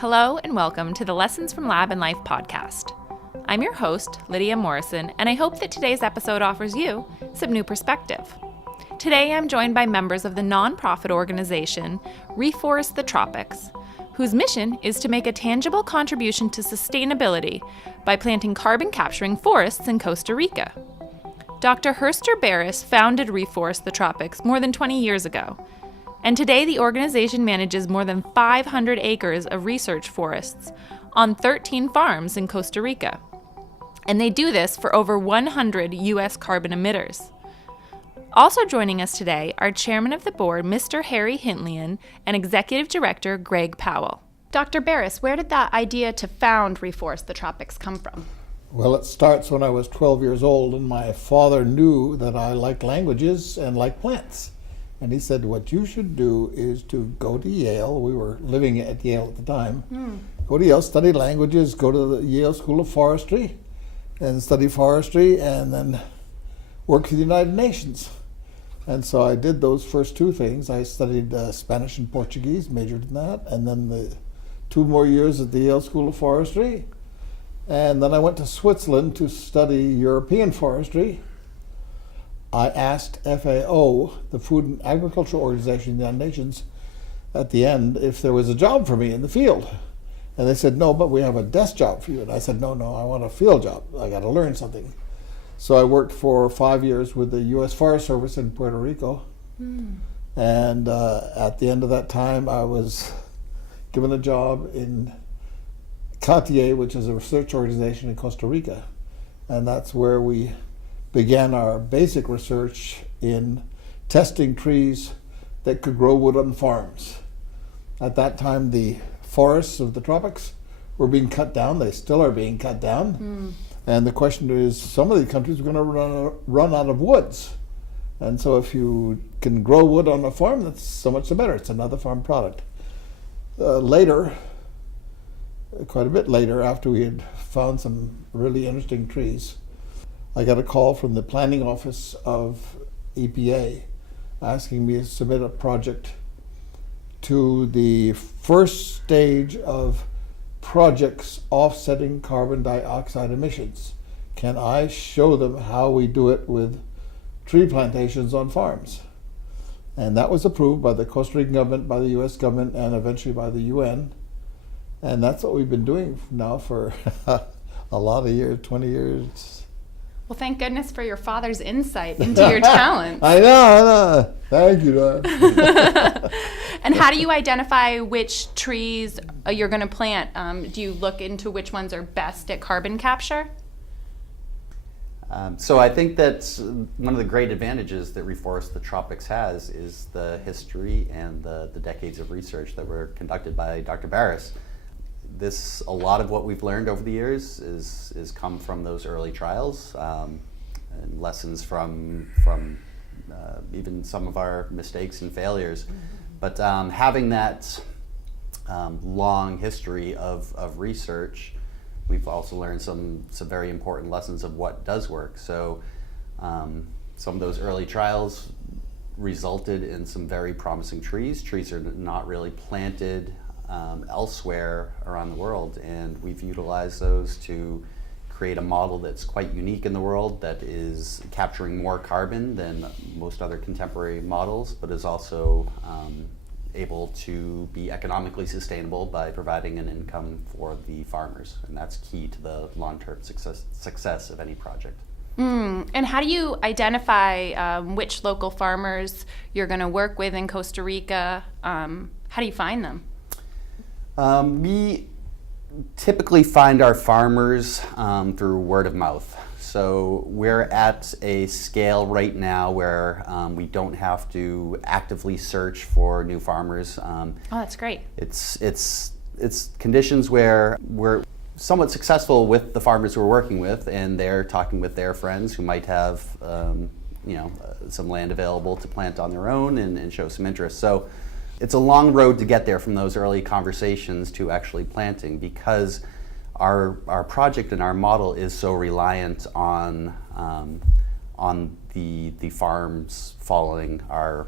Hello and welcome to the Lessons from Lab and Life podcast. I'm your host, Lydia Morrison, and I hope that today's episode offers you some new perspective. Today I'm joined by members of the nonprofit organization Reforest The Tropics, whose mission is to make a tangible contribution to sustainability by planting carbon-capturing forests in Costa Rica. Dr. Hectare Barris founded Reforest The Tropics more than 20 years ago, and today the organization manages more than 500 acres of research forests on 13 farms in Costa Rica. And they do this for over 100 U.S. carbon emitters. Also joining us today are Chairman of the Board, Mr. Harry Hintlian, and Executive Director, Greg Powell. Dr. Barris, where did that idea to found Reforest The Tropics come from? Well, it starts when I was 12 years old, and my father knew that I liked languages and liked plants. And he said, what you should do is to go to Yale. We were living at Yale at the time. Go to Yale, study languages, go to the Yale School of Forestry, and study forestry, and then work for the United Nations. And so I did those first two things. I studied Spanish and Portuguese, majored in that, and then the 2 more years at the Yale School of Forestry. And then I went to Switzerland to study European forestry. I asked FAO, the Food and Agriculture Organization of the United Nations, at the end if there was a job for me in the field. And they said, no, but we have a desk job for you. And I said, no, I want a field job. I got to learn something. So I worked for 5 years with the U.S. Forest Service in Puerto Rico. And at the end of that time, I was given a job in Cartier, which is a research organization in Costa Rica. And that's where we began our basic research in testing trees that could grow wood on farms. At that time, the forests of the tropics were being cut down. They still are being cut down. And the question is, some of the countries are going to run out of woods. And so if you can grow wood on a farm, that's so much the better. It's another farm product. Later, quite a bit later, after we had found some really interesting trees, I got a call from the planning office of EPA asking me to submit a project to the first stage of projects offsetting carbon dioxide emissions. Can I show them how we do it with tree plantations on farms? And that was approved by the Costa Rican government, by the US government, and eventually by the UN. And that's what we've been doing now for a lot of years, 20 years. Well, thank goodness for your father's insight into your talents. I know. Thank you, Don. And how do you identify which trees you're going to plant? Do you look into which ones are best at carbon capture? So I think that one of the great advantages that Reforest The Tropics has is the history and the decades of research that were conducted by Dr. Barris. A lot of what we've learned over the years is come from those early trials, and lessons from even some of our mistakes and failures. But having that long history of research, we've also learned some very important lessons of what does work. So some of those early trials resulted in some very promising trees. Trees are not really planted elsewhere around the world, and we've utilized those to create a model that's quite unique in the world, that is capturing more carbon than most other contemporary models, but is also able to be economically sustainable by providing an income for the farmers. And that's key to the long-term success of any project. And how do you identify which local farmers you're going to work with in Costa Rica? How do you find them? We typically find our farmers through word of mouth. So we're at a scale right now where we don't have to actively search for new farmers. Oh, that's great. It's conditions where we're somewhat successful with the farmers we're working with, and they're talking with their friends who might have some land available to plant on their own and show some interest. So it's a long road to get there from those early conversations to actually planting, because our project and our model is so reliant on the farms following our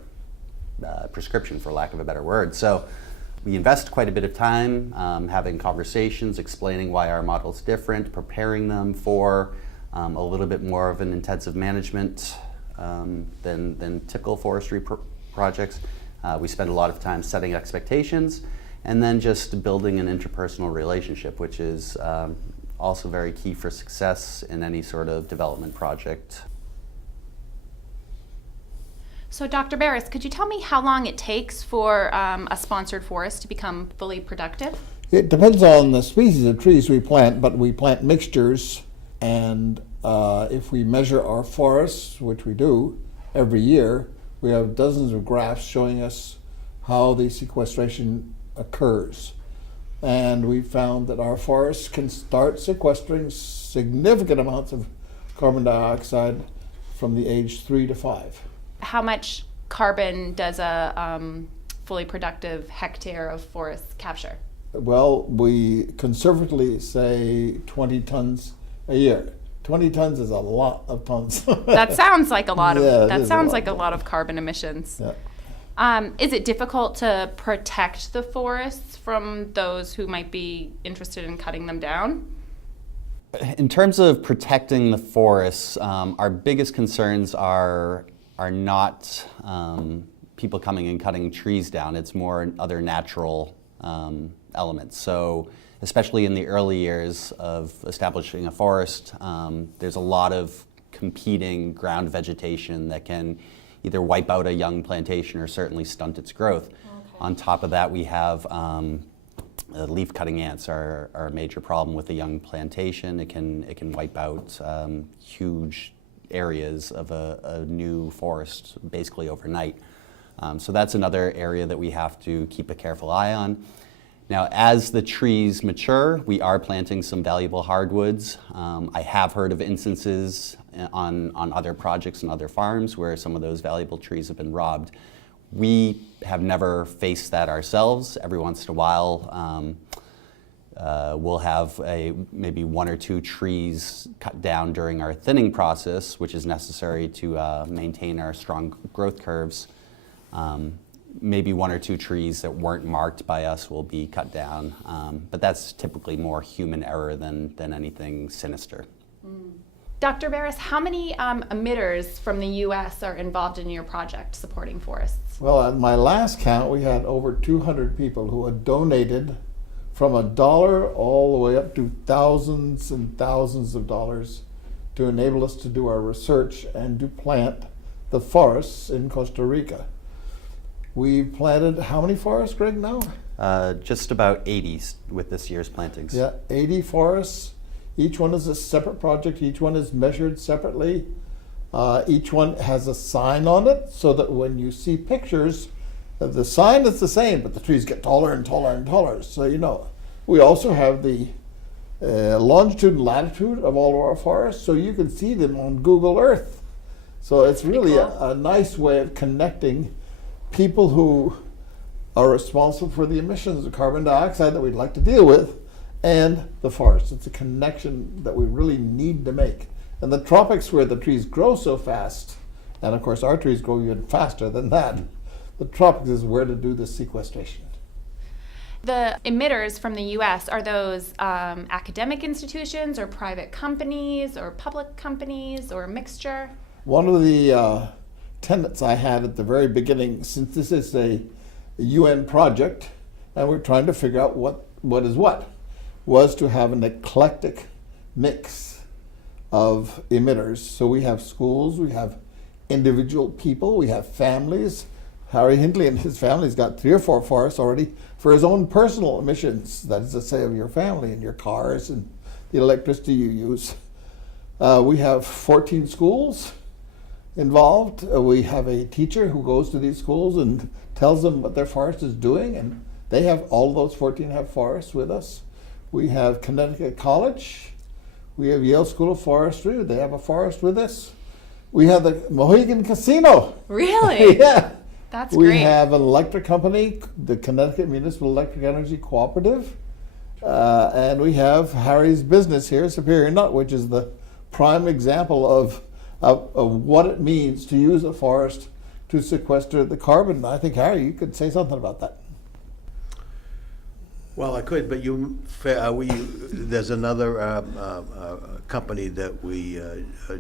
prescription, for lack of a better word. So we invest quite a bit of time having conversations, explaining why our model is different, preparing them for a little bit more of an intensive management than typical forestry projects. We spend a lot of time setting expectations and then just building an interpersonal relationship, which is also very key for success in any sort of development project. So Dr. Barris, could you tell me how long it takes for a sponsored forest to become fully productive? It depends on the species of trees we plant, but we plant mixtures, and if we measure our forests, which we do every year, we have dozens of graphs showing us how the sequestration occurs. And we found that our forests can start sequestering significant amounts of carbon dioxide from the age 3 to 5. How much carbon does a fully productive hectare of forest capture? Well, we conservatively say 20 tons a year. 20 tons is a lot of tons. That sounds like a lot of a lot of carbon emissions. Yeah. Is it difficult to protect the forests from those who might be interested in cutting them down? In terms of protecting the forests, our biggest concerns are not people coming and cutting trees down. It's more other natural elements. So especially in the early years of establishing a forest, there's a lot of competing ground vegetation that can either wipe out a young plantation or certainly stunt its growth. Okay. On top of that, we have leaf cutting ants are a major problem with a young plantation. It can wipe out huge areas of a new forest basically overnight. So that's another area that we have to keep a careful eye on. Now, as the trees mature, we are planting some valuable hardwoods. I have heard of instances on other projects and other farms where some of those valuable trees have been robbed. We have never faced that ourselves. Every once in a while, we'll have maybe 1 or 2 trees cut down during our thinning process, which is necessary to maintain our strong growth curves. Maybe 1 or 2 trees that weren't marked by us will be cut down, but that's typically more human error than anything sinister. Dr. Barris, how many emitters from the U.S. are involved in your project supporting forests? Well, at my last count, we had over 200 people who had donated from $1 all the way up to thousands and thousands of dollars to enable us to do our research and to plant the forests in Costa Rica. We planted how many forests, Greg, now? Just about 80 with this year's plantings. Yeah, 80 forests. Each one is a separate project. Each one is measured separately. Each one has a sign on it so that when you see pictures, the sign is the same, but the trees get taller and taller and taller. So, you know, we also have the longitude and latitude of all of our forests, so you can see them on Google Earth. So it's really a nice way of connecting people who are responsible for the emissions of carbon dioxide that we'd like to deal with and the forest. It's a connection that we really need to make. And the tropics, where the trees grow so fast, and of course our trees grow even faster than that, the tropics is where to do the sequestration. The emitters from the U.S., are those academic institutions or private companies or public companies or a mixture? One of the tenets I had at the very beginning, since this is a UN project and we're trying to figure out what is what, was to have an eclectic mix of emitters. So we have schools, we have individual people, we have families. Harry Hindley and his family's got 3 or 4 forests already for his own personal emissions, that is to say of your family and your cars and the electricity you use. We have 14 schools involved. We have a teacher who goes to these schools and tells them what their forest is doing, and they have, all of those 14 have forests with us. We have Connecticut College. We have Yale School of Forestry. They have a forest with us. We have the Mohegan Casino. Really? Yeah. That's great. We have an electric company, the Connecticut Municipal Electric Energy Cooperative. And we have Harry's business here, Superior Nut, which is the prime example of what it means to use a forest to sequester the carbon. I think, Harry, you could say something about that. Well, I could, but there's another company that we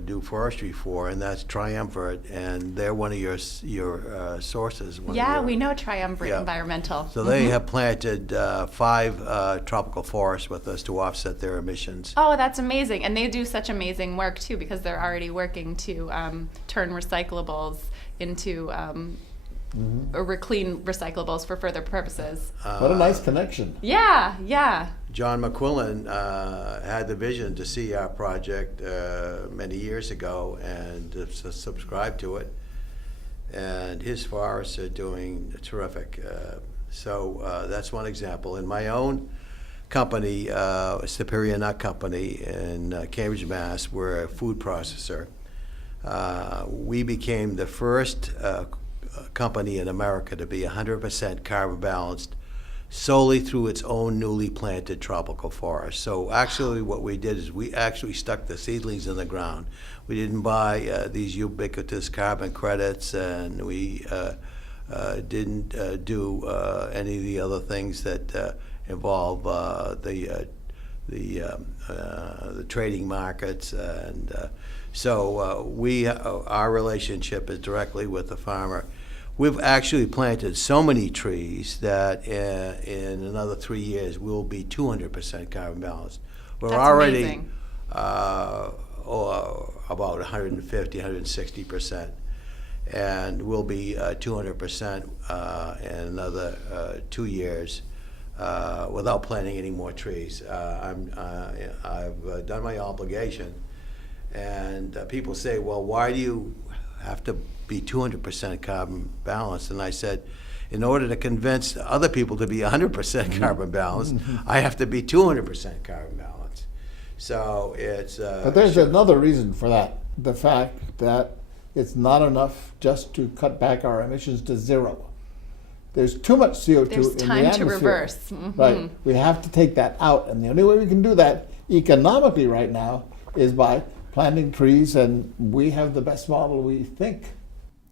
do forestry for, and that's Triumvirate, and they're one of your sources. We know Triumvirate Environmental. So they have planted 5 tropical forests with us to offset their emissions. Oh, that's amazing. And they do such amazing work, too, because they're already working to turn recyclables into or clean recyclables for further purposes. What a nice connection. Yeah. John McQuillan had the vision to see our project many years ago and subscribe to it. And his forests are doing terrific. So that's one example. In my own company, Superior Nut Company in Cambridge, Mass., we're a food processor. We became the first company in America to be 100% carbon balanced solely through its own newly planted tropical forest. So actually what we did is we actually stuck the seedlings in the ground. We didn't buy these ubiquitous carbon credits, and we didn't do any of the other things that involve the trading markets. And so our relationship is directly with the farmer. We've actually planted so many trees that in another 3 years we'll be 200% carbon balanced. We're That's already amazing. About 150, 160%, and we'll be 200% in another 2 years without planting any more trees. I've done my obligation, and people say, well, why do you have to be 200% carbon balanced? And I said, in order to convince other people to be 100% carbon balanced, I have to be 200% carbon balanced. So it's... But there's another reason for that. The fact that it's not enough just to cut back our emissions to zero. There's too much CO2 There's in the time atmosphere. to reverse. Mm-hmm. Right. We have to take that out. And the only way we can do that economically right now is by planting trees, and we have the best model, we think.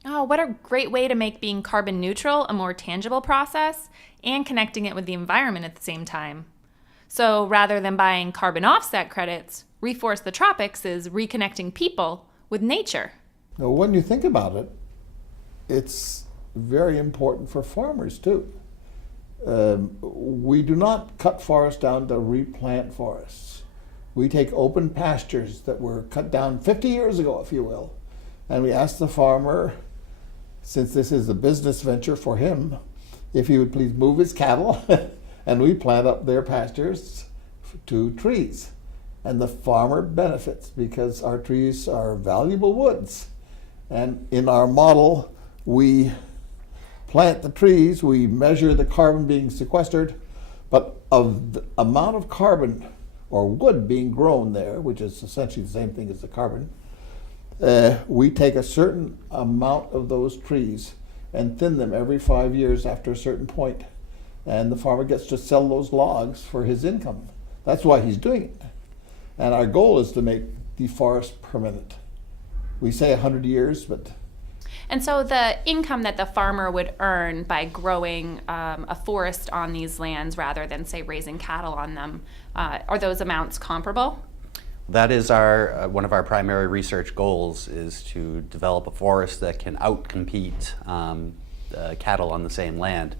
Oh, what a great way to make being carbon neutral a more tangible process and connecting it with the environment at the same time. So rather than buying carbon offset credits, Reforest the Tropics is reconnecting people with nature. Now, when you think about it, it's very important for farmers too. We do not cut forests down to replant forests. We take open pastures that were cut down 50 years ago, if you will, and we ask the farmer, since this is a business venture for him, if he would please move his cattle, and we plant up their pastures to trees. And the farmer benefits because our trees are valuable woods. And in our model, we plant the trees, we measure the carbon being sequestered, but of the amount of carbon or wood being grown there, which is essentially the same thing as the carbon, we take a certain amount of those trees and thin them every 5 years after a certain point. And the farmer gets to sell those logs for his income. That's why he's doing it. And our goal is to make the forest permanent. We say 100 years, but... And so the income that the farmer would earn by growing a forest on these lands rather than, say, raising cattle on them, are those amounts comparable? That is our one of our primary research goals, is to develop a forest that can outcompete cattle on the same land.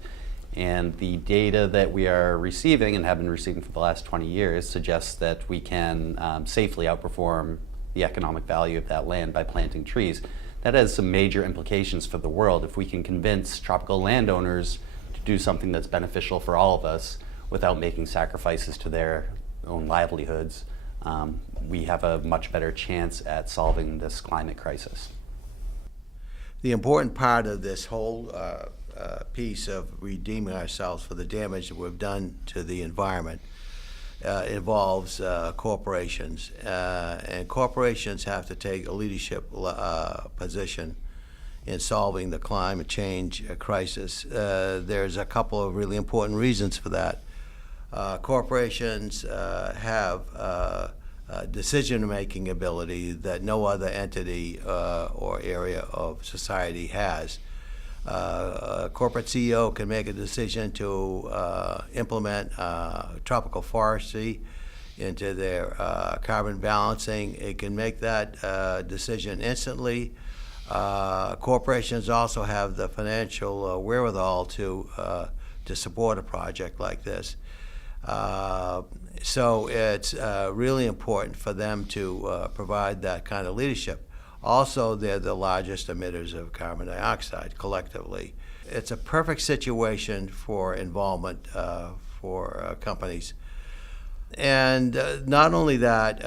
And the data that we are receiving and have been receiving for the last 20 years suggests that we can safely outperform the economic value of that land by planting trees. That has some major implications for the world. If we can convince tropical landowners to do something that's beneficial for all of us without making sacrifices to their own livelihoods, we have a much better chance at solving this climate crisis. The important part of this whole piece of redeeming ourselves for the damage that we've done to the environment involves corporations, and corporations have to take a leadership position in solving the climate change crisis. There's a couple of really important reasons for that. Corporations have decision-making ability that no other entity or area of society has. a corporate CEO can make a decision to implement tropical forestry into their carbon balancing. It can make that decision instantly. Corporations also have the financial wherewithal to support a project like this. So it's really important for them to provide that kind of leadership. Also, they're the largest emitters of carbon dioxide collectively. It's a perfect situation for involvement for companies. And not only that,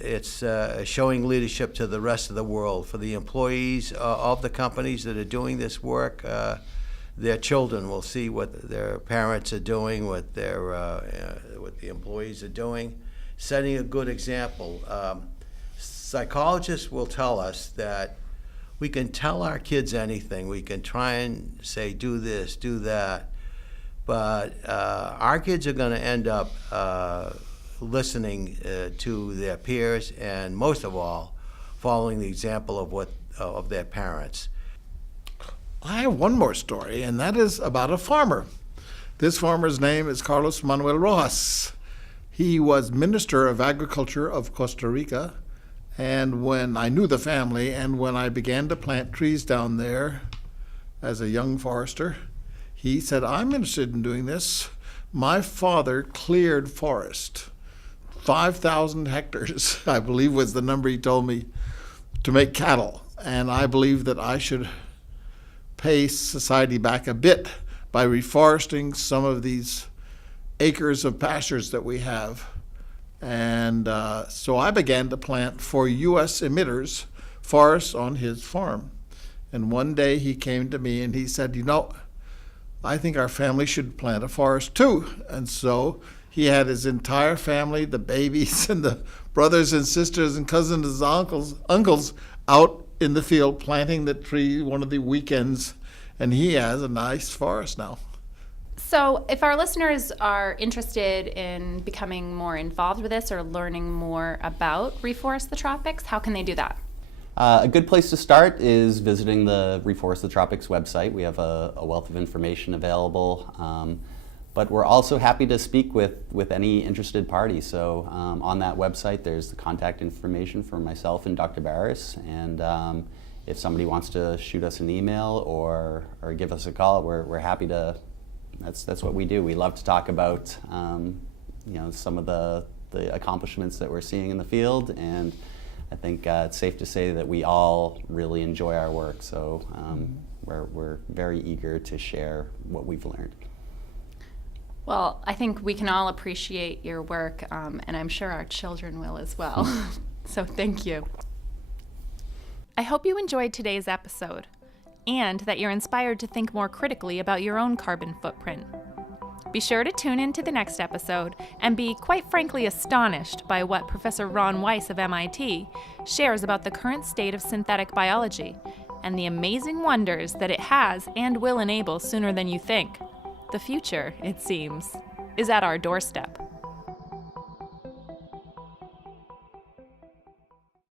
it's showing leadership to the rest of the world. For the employees of the companies that are doing this work, their children will see what their parents are doing, what the employees are doing, setting a good example. Psychologists will tell us that we can tell our kids anything. We can try and say, do this, do that. But our kids are going to end up listening to their peers, and most of all, following the example of their parents. I have one more story, and that is about a farmer. This farmer's name is Carlos Manuel Rojas. He was Minister of Agriculture of Costa Rica, and when I knew the family, and when I began to plant trees down there as a young forester, he said, I'm interested in doing this. My father cleared forest, 5,000 hectares, I believe was the number he told me, to make cattle. And I believe that I should pay society back a bit by reforesting some of these acres of pastures that we have. And so I began to plant for U.S. Emitters forests on his farm. And one day he came to me and he said, I think our family should plant a forest too. And so he had his entire family, the babies and the brothers and sisters and cousins and uncles out in the field planting the tree one of the weekends. And he has a nice forest now. So if our listeners are interested in becoming more involved with this or learning more about Reforest the Tropics, how can they do that? A good place to start is visiting the Reforest the Tropics website. We have a wealth of information available, but we're also happy to speak with any interested party. So on that website, there's the contact information for myself and Dr. Barris, and if somebody wants to shoot us an email or give us a call, we're happy to. That's what we do. We love to talk about some of the accomplishments that we're seeing in the field, and I think it's safe to say that we all really enjoy our work. So we're very eager to share what we've learned. Well, I think we can all appreciate your work, and I'm sure our children will as well. So thank you. I hope you enjoyed today's episode, and that you're inspired to think more critically about your own carbon footprint. Be sure to tune in to the next episode and be quite frankly astonished by what Professor Ron Weiss of MIT shares about the current state of synthetic biology and the amazing wonders that it has and will enable sooner than you think. The future, it seems, is at our doorstep.